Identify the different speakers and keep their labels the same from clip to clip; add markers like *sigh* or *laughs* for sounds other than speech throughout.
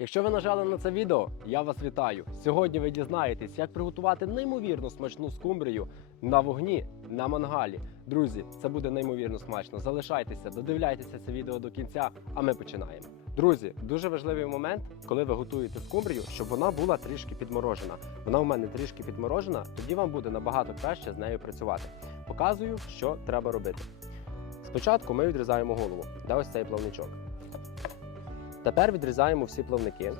Speaker 1: Якщо ви нажали на це відео, я вас вітаю. Сьогодні ви дізнаєтесь, як приготувати неймовірно смачну скумбрію на вогні на мангалі. Друзі, це буде неймовірно смачно. Залишайтеся, додивляйтеся це відео до кінця, а ми починаємо. Друзі, дуже важливий момент, коли ви готуєте скумбрію, щоб вона була трішки підморожена. Вона у мене трішки підморожена, тоді вам буде набагато краще з нею працювати. Показую, що треба робити. Спочатку ми відрізаємо голову, де ось цей плавничок. Тепер відрізаємо всі плавники.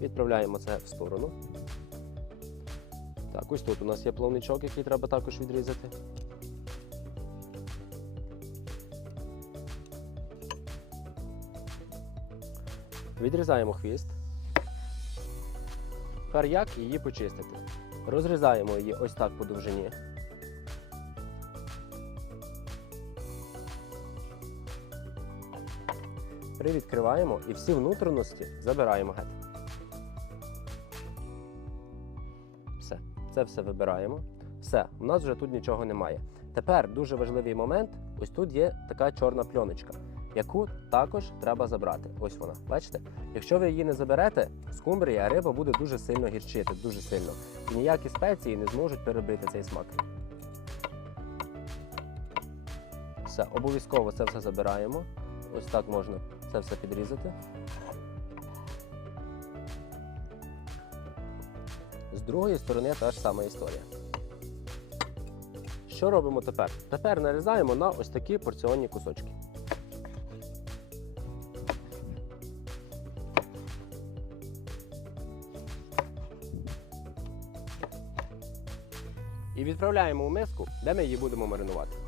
Speaker 1: Відправляємо це в сторону. Так, ось тут у нас є плавничок, який треба також відрізати. Відрізаємо хвіст. Тепер як її почистити? Розрізаємо її ось так по довжині. Привідкриваємо і всі внутрішності забираємо геть. Все, це все вибираємо. Все, у нас вже тут нічого немає. Тепер дуже важливий момент: ось тут є така чорна пленочка, яку також треба забрати. Ось вона. Бачите? Якщо ви її не заберете, скумбрія риба буде дуже сильно гірчити, дуже сильно. І ніякі спеції не зможуть перебити цей смак. Все, обов'язково це все забираємо. Ось так можна це все підрізати. З другої сторони та ж сама історія. Що робимо тепер? Тепер нарізаємо на ось такі порціонні кусочки. І відправляємо у миску, де ми її будемо маринувати.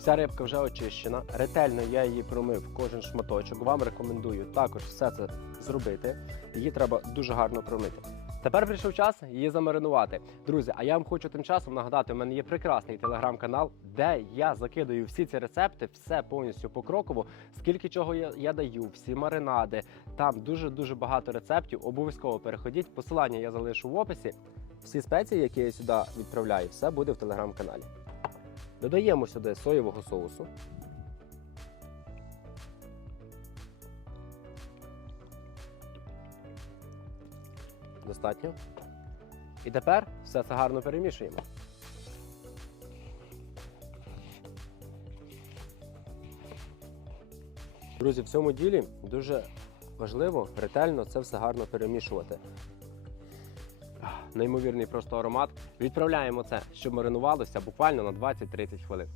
Speaker 1: Вся рибка вже очищена. Ретельно я її промив кожен шматочок. Вам рекомендую також все це зробити. Її треба дуже гарно промити. Тепер прийшов час її замаринувати. Друзі, а я вам хочу тим часом нагадати, у мене є прекрасний телеграм-канал, де я закидаю всі ці рецепти, все повністю покроково. Скільки чого я, я даю, всі маринади. Там дуже дуже багато рецептів. Обов'язково переходіть. Посилання я залишу в описі. Всі спеції, які я сюди відправляю, все буде в телеграм-каналі. Додаємо сюди соєвого соусу. Достатньо. І тепер все це гарно перемішуємо. Друзі, в цьому ділі дуже важливо ретельно це все гарно перемішувати. Неймовірний просто аромат. Відправляємо це, щоб маринувалося буквально на 20-30 хвилин.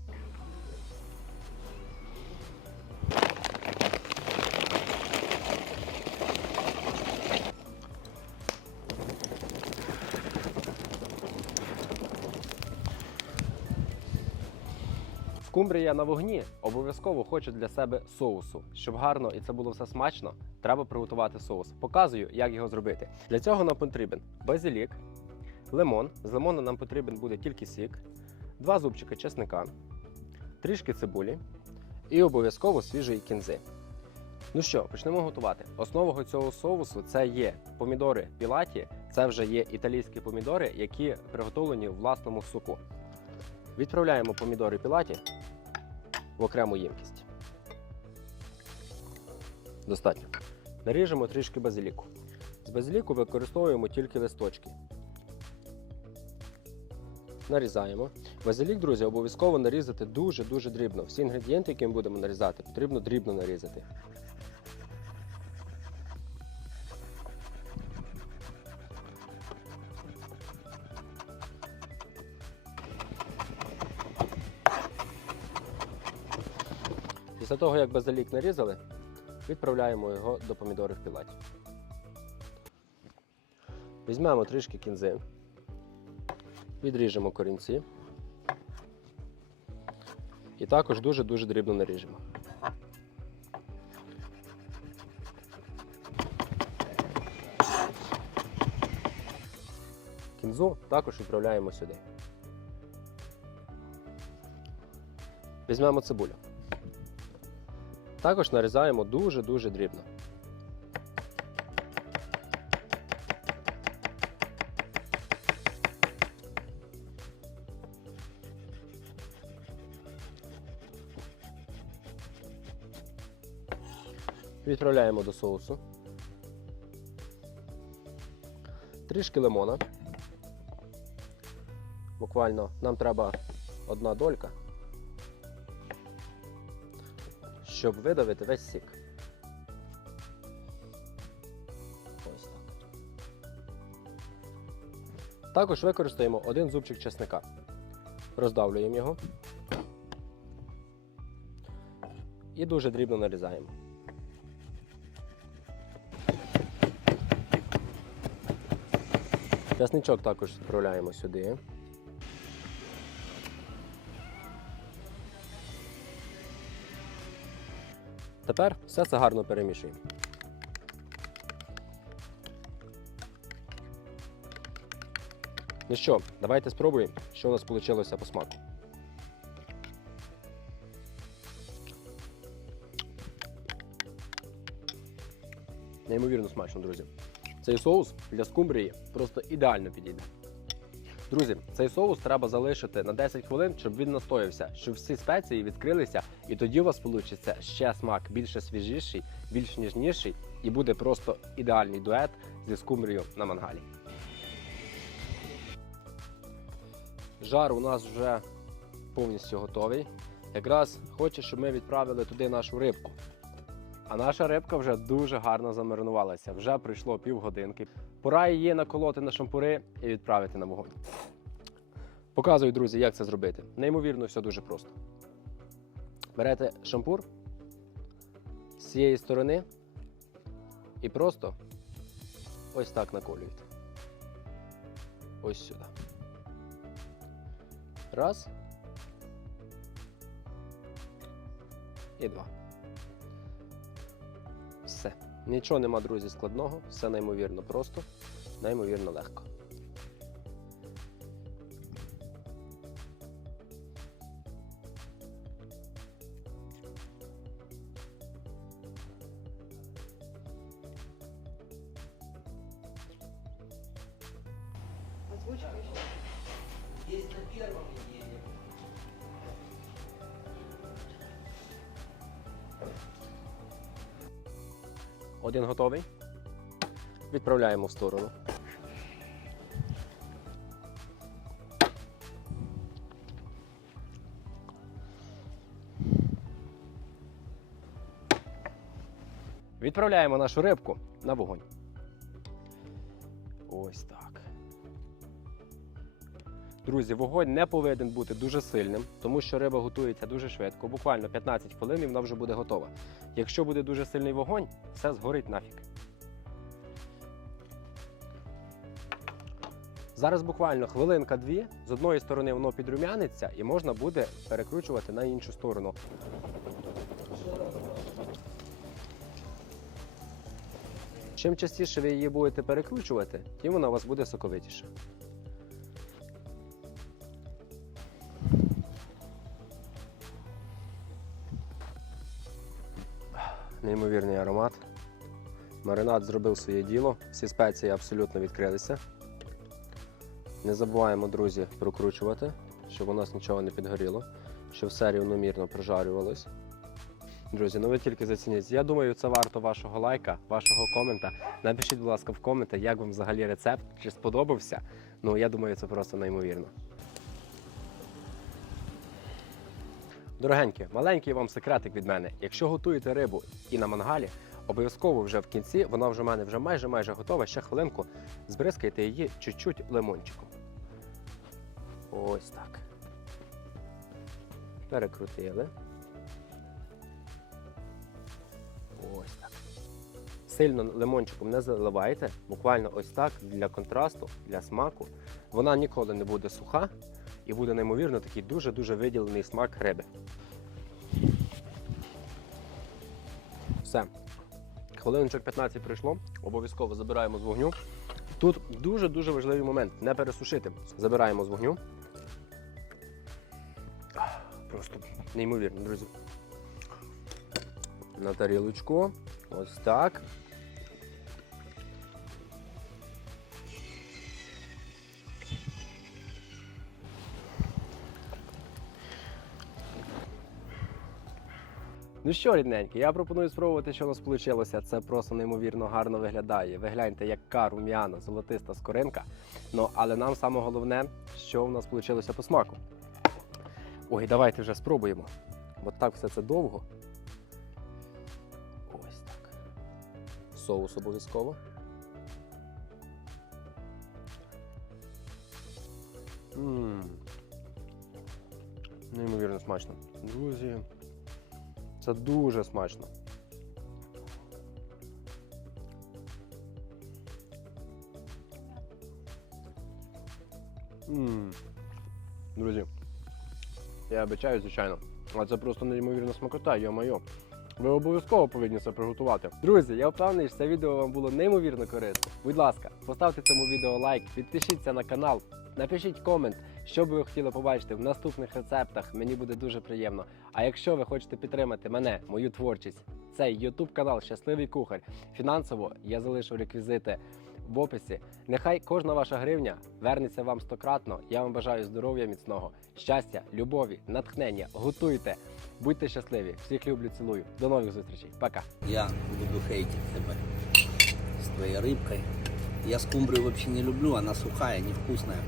Speaker 1: Скумбрія на вогні обов'язково хоче для себе соусу. Щоб гарно і це було все смачно, треба приготувати соус. Показую, як його зробити. Для цього нам потрібен базилік, лимон. З лимона нам потрібен буде тільки сік, два зубчика чесника, трішки цибулі і обов'язково свіжої кінзи. Ну що, почнемо готувати. Основою цього соусу це є помідори пілаті, це вже є італійські помідори, які приготовлені в власному соку. Відправляємо помідори пілаті в окрему ємкість. Достатньо. Наріжемо трішки базиліку. З базиліку використовуємо тільки листочки. Нарізаємо. Базилік, друзі, обов'язково нарізати дуже-дуже дрібно. Всі інгредієнти, які ми будемо нарізати, потрібно дрібно нарізати. Після того, як базилік нарізали, відправляємо його до помідорів пілаті. Візьмемо трішки кінзи, відріжемо корінці і також дуже-дуже дрібно наріжемо. Кінзу також відправляємо сюди. Візьмемо цибулю. Також нарізаємо дуже-дуже дрібно. Відправляємо до соусу. Трішки лимона. Буквально нам треба одна долька, щоб видавити весь сік. Ось так. Також використаємо один зубчик чесника. Роздавлюємо його і дуже дрібно нарізаємо. Часничок також відправляємо сюди. Тепер все це гарно перемішуємо. Ну що, давайте спробуємо, що у нас вийшло по смаку. Неймовірно смачно, друзі. Цей соус для скумбрії просто ідеально підійде. Друзі, цей соус треба залишити на 10 хвилин, щоб він настоявся, щоб всі спеції відкрилися, і тоді у вас вийде ще смак більше свіжіший, більш ніжніший, і буде просто ідеальний дует зі скумбрією на мангалі. Жар у нас вже повністю готовий. Якраз хоче, щоб ми відправили туди нашу рибку. А наша рибка вже дуже гарно замаринувалася. Вже пройшло півгодинки. Пора її наколоти на шампури і відправити на вогонь. Показую, друзі, як це зробити. Неймовірно, все дуже просто. Берете шампур з цієї сторони і просто ось так наколюєте. Ось сюди. Раз. І два. Нічого нема, друзі, складного, все неймовірно просто, неймовірно легко.
Speaker 2: Озвучка.
Speaker 3: Есть на первом
Speaker 1: Один готовий. Відправляємо в сторону. Відправляємо нашу рибку на вогонь. Ось так. Друзі, вогонь не повинен бути дуже сильним, тому що риба готується дуже швидко. Буквально 15 хвилин і вона вже буде готова. Якщо буде дуже сильний вогонь, все згорить нафіг. Зараз буквально хвилинка-дві. З одної сторони воно підрумяниться і можна буде перекручувати на іншу сторону. Чим частіше ви її будете перекручувати, тим вона у вас буде соковитіша. Неймовірний аромат. Маринад зробив своє діло, всі спеції абсолютно відкрилися. Не забуваємо, друзі, прокручувати, щоб у нас нічого не підгоріло, щоб все рівномірно прожарювалось. Друзі, ну ви тільки зацініть. Я думаю, це варто вашого лайка, вашого комента. Напишіть, будь ласка, в коменти, як вам взагалі рецепт, чи сподобався. Ну, я думаю, це просто неймовірно. Дорогенькі, маленький вам секретик від мене. Якщо готуєте рибу і на мангалі, обов'язково вже в кінці, вона вже в мене вже майже майже готова. Ще хвилинку збризкайте її чуть-чуть лимончиком. Ось так. Перекрутили. Ось так. Сильно лимончиком не заливайте, буквально ось так для контрасту, для смаку. Вона ніколи не буде суха і буде неймовірно такий дуже-дуже виділений смак риби. Все. Хвилиночок 15 пройшло, обов'язково забираємо з вогню. Тут дуже-дуже важливий момент не пересушити. Забираємо з вогню. Просто неймовірно, друзі. На тарілочку. Ось так. Ну що, рідненькі, я пропоную спробувати, що у нас вийшло. Це просто неймовірно гарно виглядає. Ви гляньте, яка рум'яна, золотиста скоринка. Ну, але нам саме головне, що в нас вийшло по смаку. Ой, давайте вже спробуємо. От так все це довго. Ось так. Соус обов'язково. Неймовірно смачно. Друзі, це дуже смачно. Мм. Друзі, я обіцяю, звичайно. А це просто неймовірна смакота, йо-майо. Ви обов'язково повинні це приготувати. Друзі, я впевнений, що це відео вам було неймовірно корисне. Будь ласка, поставте цьому відео лайк, підпишіться на канал, напишіть комент, що би ви хотіли побачити в наступних рецептах. Мені буде дуже приємно. А якщо ви хочете підтримати мене, мою творчість, цей YouTube канал Щасливий кухар. Фінансово я залишу реквізити в описі. Нехай кожна ваша гривня вернеться вам стократно. Я вам бажаю здоров'я міцного, щастя, любові, натхнення. Готуйте, будьте щасливі. Всіх люблю, цілую. До нових зустрічей. Пока.
Speaker 2: Я буду хейтить тебя с твоей рыбкой. Я скумбрию вообще не люблю, она сухая, невкусная.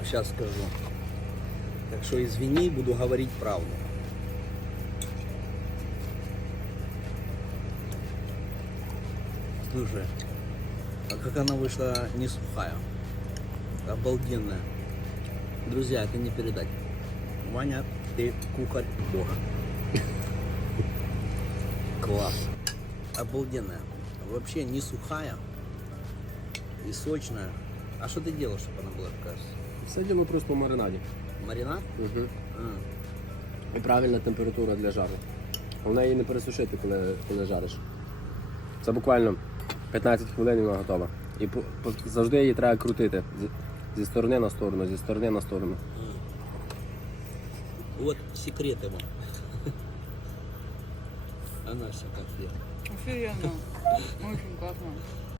Speaker 2: Но сейчас скажу. Так что извини, буду говорить правду. Слушай, а как она вышла не сухая? Обалденная. Друзья, это не передать. Ваня, ты кухарь бога. Класс. Обалденная. Вообще не сухая и сочная. А что ты делал, чтобы она была такая?
Speaker 1: Все діло просто в маринаді.
Speaker 2: Маринад?
Speaker 1: Угу.
Speaker 2: А,
Speaker 1: І правильна температура для жару. Головне її не пересушити, коли, коли жариш. Це буквально 15 хвилин і вона готова. І по- по- завжди її треба крутити зі, зі сторони на сторону, зі сторони на сторону.
Speaker 2: Вот секрет его. Она *laughs* вся как я.
Speaker 3: Офигенно. Очень классно.